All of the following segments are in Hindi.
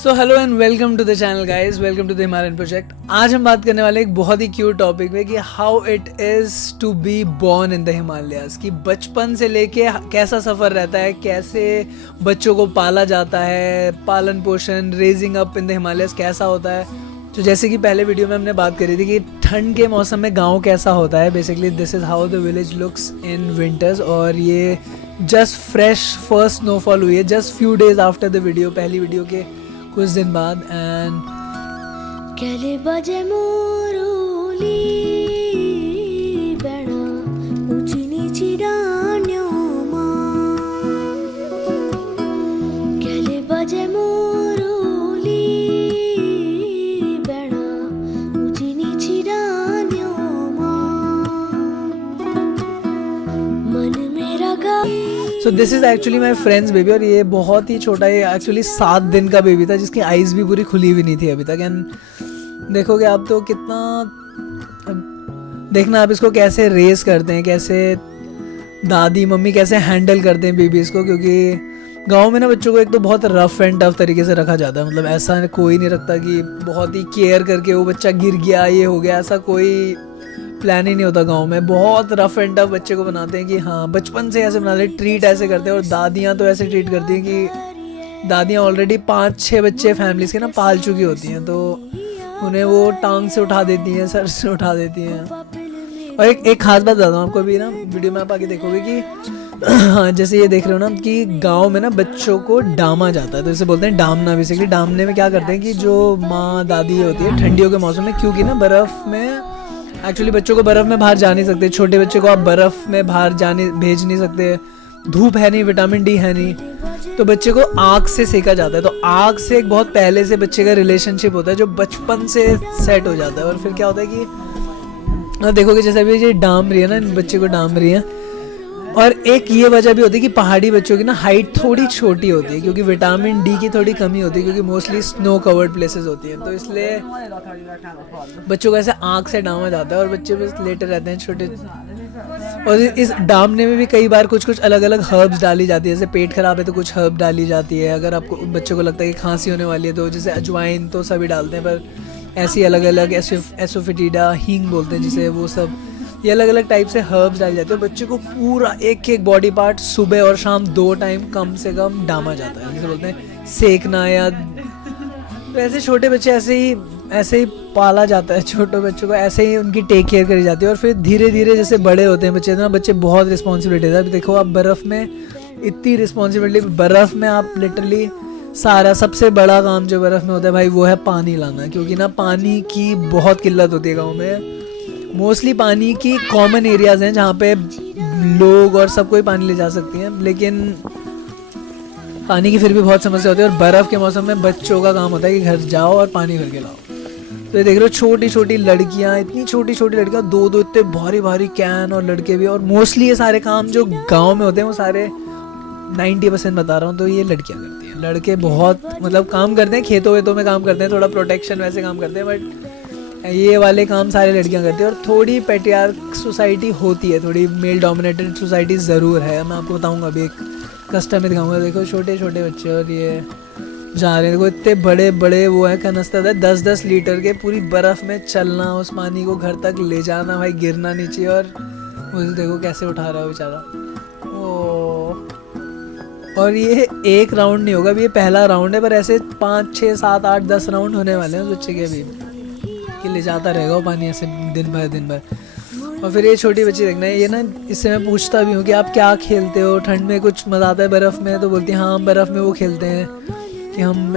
So hello and welcome to the channel guys, welcome to the Himalayan project. आज हम बात करने वाले एक बहुत ही क्यूट टॉपिक में कि how it is to be born in the Himalayas, कि बचपन से लेके कैसा सफ़र रहता है, कैसे बच्चों को पाला जाता है, पालन पोषण, raising up in the Himalayas कैसा होता है। तो जैसे कि पहले वीडियो में हमने बात करी थी कि ठंड के मौसम में गाँव कैसा होता है। Basically this is how the village looks in winters. और ये जस्ट फ्रेश फर्स्ट स्नोफॉल हुई है just few days after the video, पहली वीडियो के कुछ दिन बाद। एंड केले बजे मोरूली बेड़ा ऊंची नीची डानियों केले बजे मोरूली बेड़ा ऊंची नीची डानियों मन मेरा गा। So this is actually my friends baby. और ये बहुत ही छोटा, ये एक्चुअली 7 दिन का बेबी था जिसकी आइज़ भी पूरी खुली हुई नहीं थी अभी तक। एंड देखोगे आप तो कितना, देखना आप इसको कैसे रेस करते हैं, कैसे दादी मम्मी कैसे हैंडल करते हैं बेबीज़ को। क्योंकि गांव में ना बच्चों को एक तो बहुत रफ एंड टफ तरीके से रखा जाता है। मतलब ऐसा कोई नहीं रखता कि बहुत ही केयर करके वो बच्चा गिर गया ये हो गया, ऐसा कोई प्लान ही नहीं होता गांव में। बहुत रफ एंड टफ बच्चे को बनाते हैं कि हाँ बचपन से ऐसे बनाते हैं, ट्रीट ऐसे करते हैं। और दादियाँ तो ऐसे ट्रीट करती हैं कि दादियाँ ऑलरेडी 5-6 बच्चे फैमिलीज़ के ना पाल चुकी होती हैं, तो उन्हें वो टांग से उठा देती हैं, सर से उठा देती हैं। और एक खास बात बताता हूँ आपको, भी ना वीडियो में आप आगे देखोगे कि हाँ जैसे ये देख रहे हो ना कि गांव में ना बच्चों को डामा जाता है, तो इसे बोलते हैं डामना। बेसिकली डामने में क्या करते हैं कि जो माँ दादी होती है ठंडियों के मौसम में, क्योंकि ना बर्फ़ में एक्चुअली बच्चों को बर्फ़ में बाहर जा नहीं सकते, छोटे बच्चे को आप बर्फ़ में बाहर भेज नहीं सकते, धूप है नहीं, विटामिन डी है नहीं, तो बच्चे को आग से सेका जाता है। तो आग से एक बहुत पहले से बच्चे का रिलेशनशिप होता है जो बचपन से सेट हो जाता है। और फिर क्या होता है कि देखोगे जैसे अभी ये डाम रही है ना, इन बच्चे को डाम रही है। और एक ये वजह भी होती है कि पहाड़ी बच्चों की ना हाइट थोड़ी छोटी होती है, क्योंकि विटामिन डी की थोड़ी कमी होती है, क्योंकि मोस्टली स्नो कवर्ड प्लेसेस होती हैं। तो इसलिए बच्चों को ऐसे आँख से डामा जाता है और बच्चे बस लेटे रहते हैं छोटे। और इस डामने में भी कई बार कुछ अलग अलग हर्ब्स डाली जाती है। जैसे पेट खराब है तो कुछ हर्ब डाली जाती है, अगर आपको बच्चों को लगता है कि खांसी होने वाली है तो जैसे अजवाइन तो सभी डालते हैं, पर ऐसी अलग अलग एसोफिटीडा, हींग बोलते हैं जिसे, वो सब ये अलग अलग टाइप से हर्ब्स डाले जाते हैं। बच्चे को पूरा एक बॉडी पार्ट सुबह और शाम 2 टाइम कम से कम डामा जाता है, जिसे बोलते हैं सेकना। या तो ऐसे छोटे बच्चे ऐसे ही पाला जाता है, छोटे बच्चों को ऐसे ही उनकी टेक केयर करी जाती है। और फिर धीरे धीरे जैसे बड़े होते हैं बच्चे, तो ना बच्चे बहुत रिस्पॉन्सिबिलिटी है। अभी देखो आप बर्फ़ में इतनी रिस्पॉन्सिबिलिटी, बर्फ़ में आप लिटरली सारा सबसे बड़ा काम जो बर्फ़ में होता है भाई वो है पानी लाना। क्योंकि ना पानी की बहुत किल्लत होती है गाँव में। मोस्टली पानी की कॉमन एरियाज़ हैं जहाँ पे लोग और सब कोई पानी ले जा सकती हैं, लेकिन पानी की फिर भी बहुत समस्या होती है। और बर्फ़ के मौसम में बच्चों का काम होता है कि घर जाओ और पानी भर के लाओ। तो ये देख रहे हो छोटी छोटी लड़कियाँ, इतनी छोटी छोटी लड़कियाँ, 2 इतने भारी भारी कैन, और लड़के भी। और मोस्टली ये सारे काम जो गाँव में होते हैं वो सारे 90% बता रहा हूँ तो ये लड़कियाँ करती हैं। लड़के बहुत मतलब काम करते हैं, खेतों वेतों में काम करते हैं, थोड़ा प्रोटेक्शन वैसे काम करते हैं, बट ये वाले काम सारे लड़कियां करती हैं। और थोड़ी पैट्रियार्क सोसाइटी होती है, थोड़ी मेल डोमिनेटेड सोसाइटी ज़रूर है। मैं आपको बताऊंगा अभी एक कस्टम में दिखाऊंगा। देखो छोटे छोटे बच्चे और ये जा रहे हैं, देखो इतने बड़े बड़े वो है कनस्तर है 10-10 लीटर के, पूरी बर्फ़ में चलना, उस पानी को घर तक ले जाना भाई, गिरना नीचे। और उसे देखो कैसे उठा रहा है बेचारा। और ये एक राउंड नहीं होगा, अभी ये पहला राउंड है, पर ऐसे 5, 6, 7, 8, 10 राउंड होने वाले हैं उस बच्चे के अभी, कि ले जाता रहेगा वो पानी ऐसे दिन भर। और फिर ये छोटी बच्ची देखना है, ये ना इससे मैं पूछता भी हूँ कि आप क्या खेलते हो ठंड में, कुछ मज़ा आता है बर्फ़ में? तो बोलती है हाँ हम बर्फ़ में वो खेलते हैं कि हम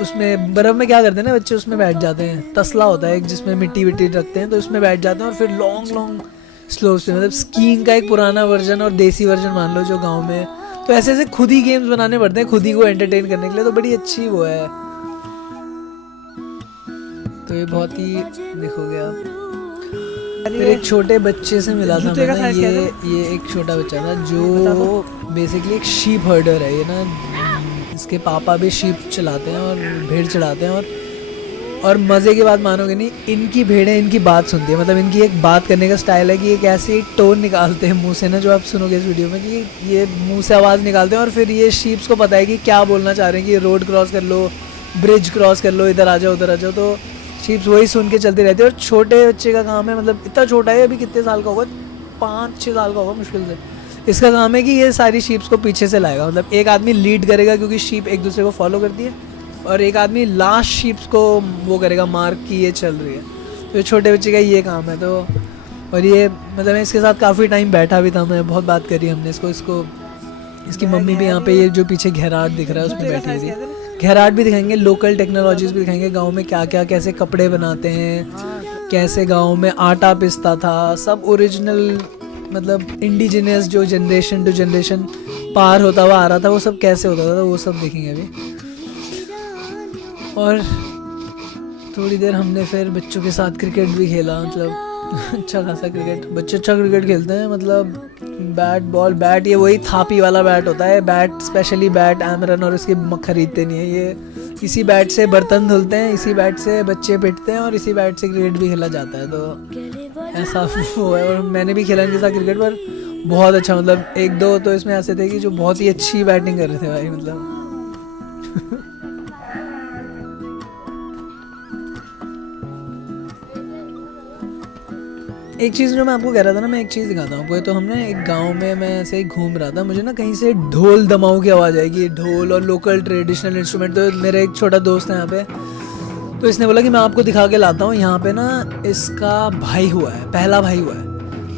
उसमें बर्फ़ में क्या करते हैं ना बच्चे, उसमें बैठ जाते हैं, तसला होता है एक जिसमें मिट्टी विट्टी रखते हैं, तो उसमें बैठ जाते हैं। और फिर लॉन्ग स्लोप्स पे, मतलब स्कीइंग का एक पुराना वर्जन और देसी वर्जन मान लो जो गाँव में। तो ऐसे खुद ही गेम्स बनाने पड़ते हैं खुद ही को एंटरटेन करने के लिए, तो बड़ी अच्छी वो है। तो ये बहुत ही देखोगे आप। फिर एक छोटे बच्चे से मिला था मैं, ये एक छोटा बच्चा था जो बेसिकली एक शीप हर्डर है। ये ना इसके पापा भी शीप चलाते हैं और भेड़ चढ़ाते हैं। और मज़े की बात मानोगे नहीं, इनकी भेड़ें इनकी बात सुनती है। मतलब इनकी एक बात करने का स्टाइल है कि एक ऐसी टोन निकालते हैं मुंह से ना, जो आप सुनोगे इस वीडियो में, कि ये मुंह से आवाज़ निकालते हैं और फिर ये शीप्स को पता है कि क्या बोलना चाह रहे हैं, कि रोड क्रॉस कर लो, ब्रिज क्रॉस कर लो, इधर आ जाओ उधर आ जाओ, तो शीप्स वही सुन के चलती रहती है। और छोटे बच्चे का काम है, मतलब इतना छोटा है, अभी कितने साल का होगा, 5-6 साल का होगा मुश्किल से, इसका काम है कि ये सारी शीप्स को पीछे से लाएगा। मतलब एक आदमी लीड करेगा क्योंकि शीप एक दूसरे को फॉलो करती है, और एक आदमी लास्ट शीप्स को वो करेगा मार्क की ये चल रही है। तो ये छोटे बच्चे का ये काम है। तो और ये मतलब मैं इसके साथ काफ़ी टाइम बैठा भी था, मैं बहुत बात करी हमने इसको इसकी मम्मी भी यहाँ पे, ये जो पीछे घेराट दिख रहा है उसमें बैठी हुई थी। घेराट भी दिखाएंगे, लोकल टेक्नोलॉजीज भी दिखाएंगे, गाँव में क्या क्या कैसे कपड़े बनाते हैं, कैसे गाँव में आटा पिसता था, सब ओरिजिनल मतलब इंडिजिनियस जो जनरेशन टू जनरेशन पार होता हुआ आ रहा था, वो सब कैसे होता था, वो सब देखेंगे अभी। और थोड़ी देर हमने फिर बच्चों के साथ क्रिकेट भी खेला, मतलब अच्छा खासा क्रिकेट, बच्चे अच्छा क्रिकेट खेलते हैं। मतलब बैट बॉल, बैट ये वही थापी वाला बैट होता है, बैट स्पेशली बैट एमरन और इसकी खरीदते नहीं है, ये इसी बैट से बर्तन धुलते हैं, इसी बैट से बच्चे पिटते हैं, और इसी बैट से क्रिकेट भी खेला जाता है। तो ऐसा वो है। और मैंने भी खेला इनके साथ क्रिकेट, पर बहुत अच्छा, मतलब 1-2 तो इसमें ऐसे थे कि जो बहुत ही अच्छी बैटिंग कर रहे थे भाई, मतलब एक चीज़ जो मैं आपको कह रहा था ना, मैं एक चीज़ दिखाता हूँ आपको। तो हमने एक गांव में, मैं ऐसे ही घूम रहा था, मुझे ना कहीं से ढोल दमाऊ की आवाज़ आएगी, ढोल और लोकल ट्रेडिशनल इंस्ट्रूमेंट। तो मेरा एक छोटा दोस्त है यहाँ पे, तो इसने बोला कि मैं आपको दिखा के लाता हूँ। यहाँ पे ना इसका भाई हुआ है, पहला भाई हुआ है।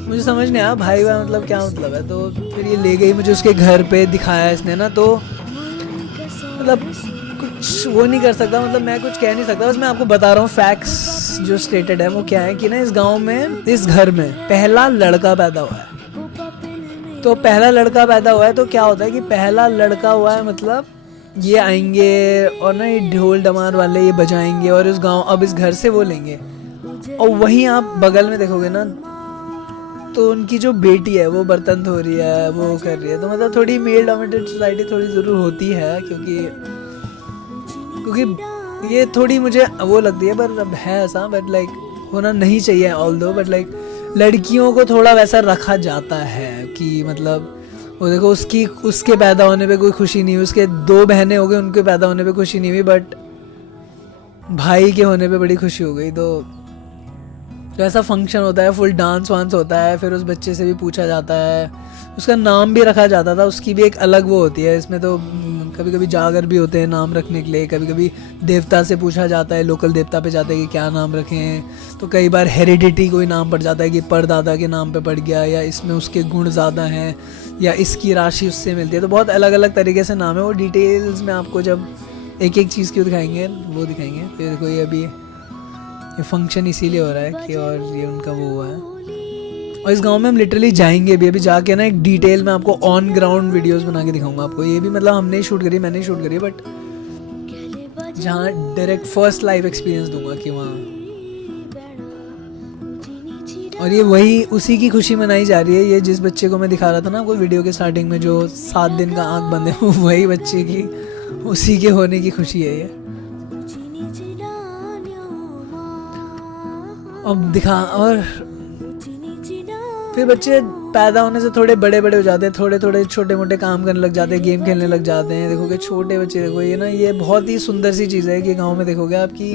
मुझे समझ नहीं आया भाई हुआ मतलब क्या मतलब है। तो फिर ये ले गई मुझे उसके घर पे, दिखाया इसने ना, तो मतलब कुछ वो नहीं कर सकता, मतलब मैं कुछ कह नहीं सकता, बस मैं आपको बता रहा हूँ फैक्ट्स जो स्टेटेड है वो क्या है कि ना, इस गांव में, इस घर में पहला लड़का पैदा हुआ है। तो पहला लड़का पैदा हुआ है तो क्या होता है कि पहला लड़का हुआ है, मतलब ये आएंगे और ना ये ढोल डमार वाले ये बजाएंगे, और इस गांव, अब इस घर से वो लेंगे। और वहीं आप बगल में देखोगे ना, तो उनकी जो बेटी है वो बर्तन धो रही है, वो कर रही है। तो मतलब थोड़ी मेल डोमिनेटेड सोसाइटी थोड़ी ज़रूर होती है, क्योंकि ये थोड़ी मुझे वो लगती है, पर अब है ऐसा, बट लाइक होना नहीं चाहिए ऑल दो, बट लाइक लड़कियों को थोड़ा वैसा रखा जाता है कि मतलब वो देखो, उसके पैदा होने पे कोई खुशी नहीं हुई, उसके 2 बहनें हो गई, उनके पैदा होने पे खुशी नहीं हुई, बट भाई के होने पे बड़ी खुशी हो गई। तो ऐसा फंक्शन होता है, फुल डांस वांस होता है, फिर उस बच्चे से भी पूछा जाता है, उसका नाम भी रखा जाता था, उसकी भी एक अलग वो होती है। इसमें तो कभी कभी जागर भी होते हैं नाम रखने के लिए, कभी कभी देवता से पूछा जाता है, लोकल देवता पे जाते हैं कि क्या नाम रखें। तो कई बार हेरिडिटी कोई नाम पड़ जाता है कि परदादा के नाम पे पड़ गया, या इसमें उसके गुण ज़्यादा हैं, या इसकी राशि उससे मिलती है। तो बहुत अलग अलग तरीके से नाम है, वो डिटेल्स में आपको जब एक एक चीज़ क्यों दिखाएंगे वो दिखाएंगे। फिर देखो ये अभी ये फंक्शन इसीलिए हो रहा है कि, और ये उनका वो हुआ है। और इस गांव में हम लिटरली जाएंगे भी, अभी जाके ना एक डिटेल में आपको ऑन ग्राउंड वीडियोस बना के दिखाऊंगा आपको। ये भी मतलब हमने ही शूट करी, मैंने ही शूट करी, बट जहाँ डायरेक्ट फर्स्ट लाइव एक्सपीरियंस दूंगा कि वहाँ। और ये वही उसी की खुशी मनाई जा रही है। ये जिस बच्चे को मैं दिखा रहा था ना आपको वीडियो के स्टार्टिंग में, जो 7 दिन का आँख बंद है, वही बच्चे की, उसी के होने की खुशी है ये। अब दिखा, और फिर बच्चे पैदा होने से थोड़े बड़े बड़े हो जाते हैं, थोड़े थोड़े छोटे मोटे काम करने लग जाते हैं, गेम खेलने लग जाते हैं। देखोगे छोटे बच्चे, देखो ये ना, ये बहुत ही सुंदर सी चीज़ है कि गांव में देखोगे आपकी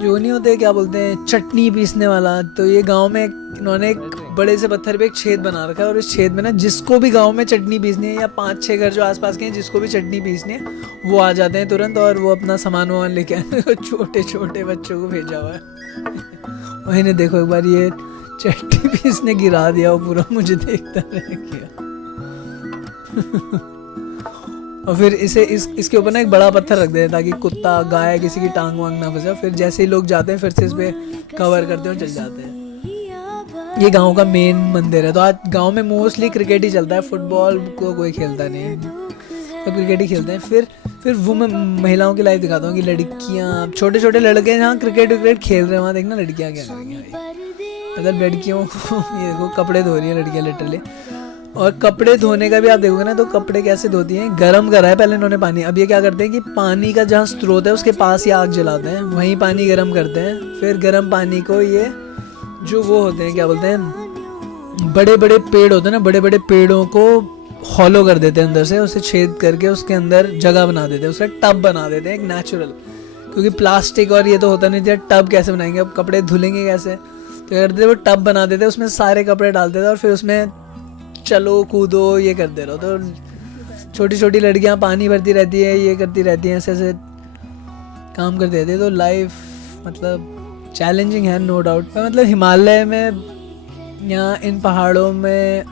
जो नहीं होते, क्या बोलते हैं, चटनी पीसने वाला। तो ये गांव में इन्होंने एक बड़े से पत्थर पे एक छेद बना रखा है, और इस छेद में ना जिसको भी गांव में चटनी पीसनी है, या 5-6 घर जो आसपास के हैं जिसको भी चटनी पीसनी है, वो आ जाते हैं तुरंत, और वो अपना सामान वामान लेके आए। छोटे छोटे बच्चों को भेजा हुआ है। वही ने देखो एक बार ये चट्टी पीसने गिरा दिया, वो पूरा मुझे देखता रह गया। और फिर इसके ऊपर ना एक बड़ा पत्थर रख देते ताकि कुत्ता गाय किसी की टांग वांग ना फंसे। फिर जैसे ही लोग जाते हैं फिर से इस पे कवर करते हैं और चल जाते हैं। ये गांव का मेन मंदिर है। तो आज गांव में मोस्टली क्रिकेट ही चलता है, फुटबॉल को कोई खेलता नहीं है, तो क्रिकेट ही खेलते हैं। फिर वो मैं महिलाओं की लाइफ दिखाता हूँ कि लड़कियाँ, छोटे छोटे लड़के जहाँ क्रिकेट खेल रहे हैं, वहाँ देखना लड़कियाँ क्या करेंगी भाई। मतलब लड़कियों को ये देखो कपड़े धो रही हैं लड़कियाँ लिटरली। और कपड़े धोने का भी आप देखोगे ना, तो कपड़े कैसे धोती हैं, गरम करा है पहले इन्होंने पानी। अब ये क्या करते हैं कि पानी का जहाँ स्रोत है उसके पास ही आग जलाते हैं, वहीं पानी गर्म करते हैं। फिर गर्म पानी को ये जो वो होते हैं क्या बोलते हैं, बड़े बड़े पेड़ होते हैं ना, बड़े बड़े पेड़ों को हॉलो कर देते हैं अंदर से, उसे छेद करके उसके अंदर जगह बना देते हैं, उसका टब बना देते हैं एक नेचुरल, क्योंकि प्लास्टिक और ये तो होता नहीं था, टब कैसे बनाएंगे, अब कपड़े धुलेंगे कैसे, तो करते थे वो टब बना देते, उसमें सारे कपड़े डालते थे और फिर उसमें चलो कूदो ये करते रहो। तो छोटी छोटी लड़कियां पानी भरती रहती है, ये करती रहती हैं, ऐसे ऐसे काम करते रहते हैं। तो लाइफ मतलब चैलेंजिंग है नो डाउट, पर मतलब हिमालय में यहाँ इन पहाड़ों में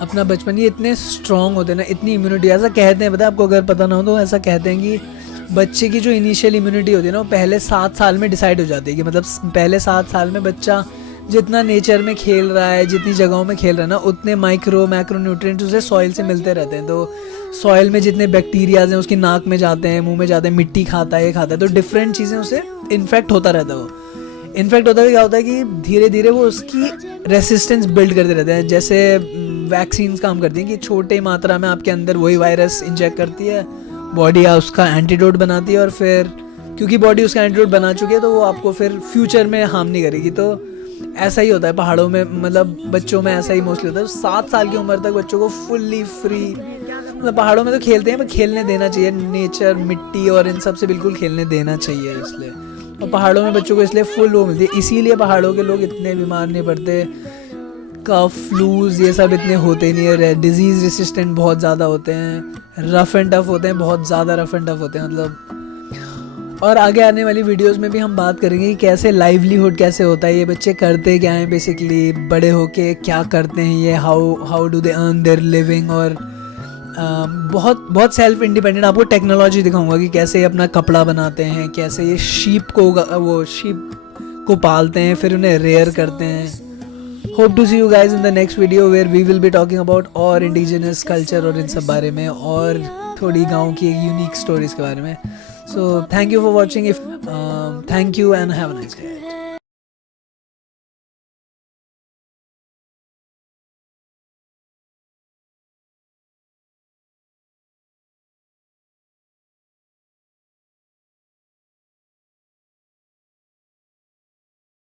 अपना बचपन, ये इतने स्ट्रॉन्ग होते हैं ना, इतनी इम्यूनिटी, ऐसा कहते हैं, पता है आपको, अगर पता ना हो तो ऐसा कहते हैं कि बच्चे की जो इनिशियल इम्यूनिटी होती है ना वो पहले 7 साल में डिसाइड हो जाती है, कि मतलब पहले 7 साल में बच्चा जितना नेचर में खेल रहा है, जितनी जगहों में खेल रहा है ना, उतने मैक्रो न्यूट्रिएंट्स उसे सॉइल से मिलते रहते हैं। तो सॉइल में जितने बैक्टीरियाज हैं उसकी नाक में जाते हैं, मुंह में जाते हैं, मिट्टी खाता है, ये खाता है, तो डिफरेंट चीज़ें उसे इन्फेक्ट होता रहता है। वो इन्फेक्ट होता है, क्या होता है कि धीरे धीरे वो उसकी रेसिस्टेंस बिल्ड करते रहते हैं। जैसे वैक्सीन्स काम करती हैं कि छोटे मात्रा में आपके अंदर वही वायरस इंजेक्ट करती है, बॉडी उसका एंटीडोट बनाती है, और फिर क्योंकि बॉडी उसका एंटीडोट बना चुकी है तो वो आपको फिर फ्यूचर में हार्म नहीं करेगी। तो ऐसा ही होता है पहाड़ों में, मतलब बच्चों में ऐसा ही मोस्टली होता है। 7 साल की उम्र तक बच्चों को फुल्ली फ्री, मतलब पहाड़ों में तो खेलते हैं पर खेलने देना चाहिए, नेचर मिट्टी और इन सब से बिल्कुल खेलने देना चाहिए इसलिए। और पहाड़ों में बच्चों को इसलिए फुल वो मिलती है, इसीलिए पहाड़ों के लोग इतने बीमार नहीं पड़ते, कफ फ्लूज ये सब इतने होते नहीं है, डिजीज़ रेसिस्टेंट बहुत ज़्यादा होते हैं, रफ़ एंड टफ होते हैं, बहुत ज़्यादा रफ़ एंड टफ होते हैं मतलब। और आगे आने वाली वीडियोस में भी हम बात करेंगे कि कैसे लाइवलीहुड कैसे होता है, ये बच्चे करते क्या हैं बेसिकली, बड़े होके क्या करते हैं ये, how do they earn their living, और बहुत बहुत सेल्फ इंडिपेंडेंट आपको टेक्नोलॉजी दिखाऊंगा कि कैसे ये अपना कपड़ा बनाते हैं, कैसे ये शीप को पालते हैं, फिर उन्हें रेयर करते हैं। Hope to see you guys in the next video where we will be talking about और इंडिजिनस कल्चर और इन सब बारे में, और थोड़ी गाँव की एक यूनिक स्टोरीज के बारे में। So thank you for watching. Thank you and have a nice day.